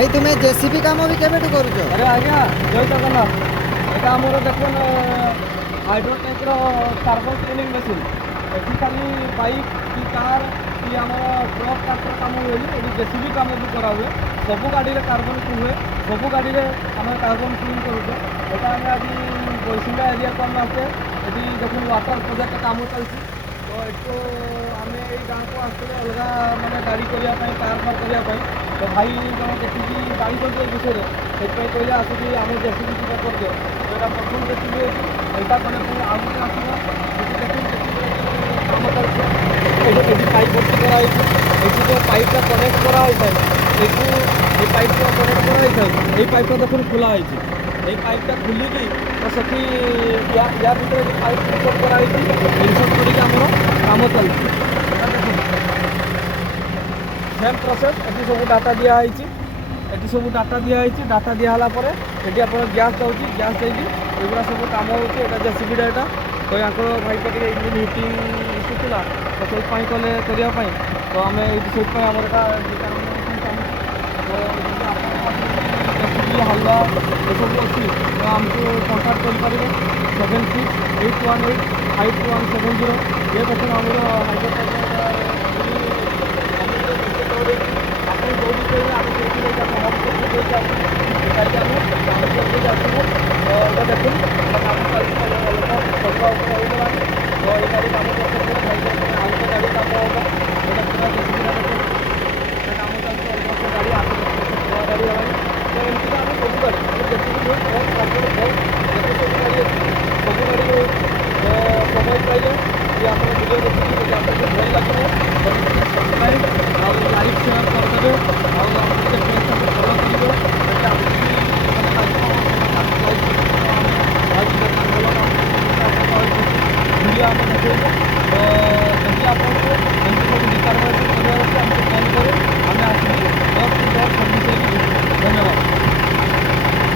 ভাই তুমি জেসিবি কাম বি কেবেঠু করুছ? আরে আজ্ঞা জয় জগন্নাথ। এটা আমার দেখুন হাইড্রোটেক্র কার্বন ক্লিনিং মেସିନ୍। ଏଠି ଖାଲି ବାଇକ୍ କି କାର୍ କି ଆମର ଟ୍ରକ୍ ଟ୍ରାକ୍ଟର କାମ ହୁଏନି, ଏଠି ଜେସିବି କାମ ବି କରାହୁଏ। ସବୁ ଗାଡ଼ିରେ କାର୍ବନ ହୁଏ, ସବୁ ଗାଡ଼ିରେ ଆମେ କାର୍ବନ କ୍ଲିନ୍ କରୁଛେ। এটা ଆମେ ଆଜି ବୈଶିଙ୍ଗା ଏରିଆକୁ ଆମେ ଆସିଛେ। ଏଠି ଦେଖୁন ୱାଟର ପ୍ରୋଜେକ୍ଟ କାମ ଚାଲିଛି। ତ ଏଠୁ ଆମେ ଏଇ ଗାଁକୁ ଆସିଥିଲେ ଅଲଗା ମାନେ ଗାଡ଼ି କରିବା ପାଇଁ, କାର୍ ଫାର୍ କରିବା ପାଇଁ। ତ ଭାଇ ଜଣେ ଦେଖିକି ଜାଣିଛନ୍ତି ଏ ବିଷୟରେ, ସେଥିପାଇଁ କହିଲେ ଆସିକି ଆମେ ଜେସିବି ଦୁଇଟା କରିଦିଅ। ତ ଏଇଟା ପ୍ରଥମ ଜେସିବି ହେଉଛି, ଏଇଟା କଲେ ପୁଣି ଆଉ ଗୋଟେ ଆସିବ। ଏଠି ଦେଖୁন ଜେସିବି କାମ ଚାଲିଛି। ଏଠି ପାଇପ୍ ଭର୍ତ୍ତି କରାହେଇଛି। ଏଠି ଯେଉଁ ପାଇପ୍ଟା କନେକ୍ଟ କରାହେଇଥାଏ, ସେଇଠୁ এই পাইপটা কনেক্ট করা হয়েছে। এই পাইপটা দেখুন খোলা হয়েছে। এই পাইপটা খুলিকি তো সেটি ইয়া ভিতরে যে পাইপ ইনসর্ট করা হয়েছে, ইনসর্ট করিকি আমার কাম চালছে। এটা দেখুন সেম প্রসেস। এটি সব ডাটা দিয়া হয়েছে। এটি সব ডাটা দিয়া হয়েছে। ডাটা দিয়া হলা পরে এটি আপনার গ্যাস যাচ্ছে। গ্যাস যাইকি এগুলা সব কাম হচ্ছে। এটা জেসিবিটা এটা তো ইয়াଙ୍କର ଭାଇଟା ଟିକେ ଇଞ୍ଜିନ୍ ହିଟିଂ ଇସ୍ୟୁ ଥିଲା, ତ ସେଇଥିପାଇଁ କଲେ କରିବା ପାଇଁ। ତ ଆମେ ଏଇଠି ସେଇଥିପାଇଁ ଆମର ଏଇଟା ତ ଯଦି ଆପଣ ଜେସିବି ହାଲୁଆ ଏସବୁ ଅଛି ତ ଆମକୁ କଣ୍ଟାକ୍ଟ କରିପାରିବେ 7681852170। ଇଏ ଦେଖୁନ ଆମର ହାଇଡ୍ରୋଟେକ୍ର ଆପଣ ଯେଉଁଠି କହିବେ ଆମେ ସେଇଠି ଯାଇକି ଆମେ ହକ୍ କରିକି ଦେଇକି ଆସିବୁ। ଯାଇକି ଆମେ କାମ କରିକି ଆସିବୁ। ତ ଏଇଟା ଦେଖୁন ଏଇଟା କାମ ଚାଲିଛି। ଲୋକ ସରିବା ଉପରେ ହେଇଗଲାଣି। ତ ଏଇ ଗାଡ଼ି କାମ କରିସାରିଲେ ଭାଇ ଆଉ ଗୋଟେ ଗାଡ଼ି କାମ ହେବ। ଏଇଟା ପୁରା ଜେସିବିଟା ଦେଖୁন କାମ ଚାଲିଛି। ଅଲଗା ଗାଡ଼ି ଆଗରୁ ନୂଆ ଗାଡ଼ି ହେଲାଣି। ତ ଏମିତିକା ଆମେ ସବୁ ଗାଡ଼ି ଆମେ ଜେସିବି ବହୁତ ଟ୍ରାକ୍ଟର ବହୁତ ଯେତେ ସବୁ ଗାଡ଼ି ଅଛି ସବୁ ଗାଡ଼ି ସମୟ ପାଇଲେ କି ଆପଣ ଭିଡ଼ିଓ ଦେଖିକି ଯଦି ଆପଣଙ୍କୁ ଭଲ ଲାଗିବ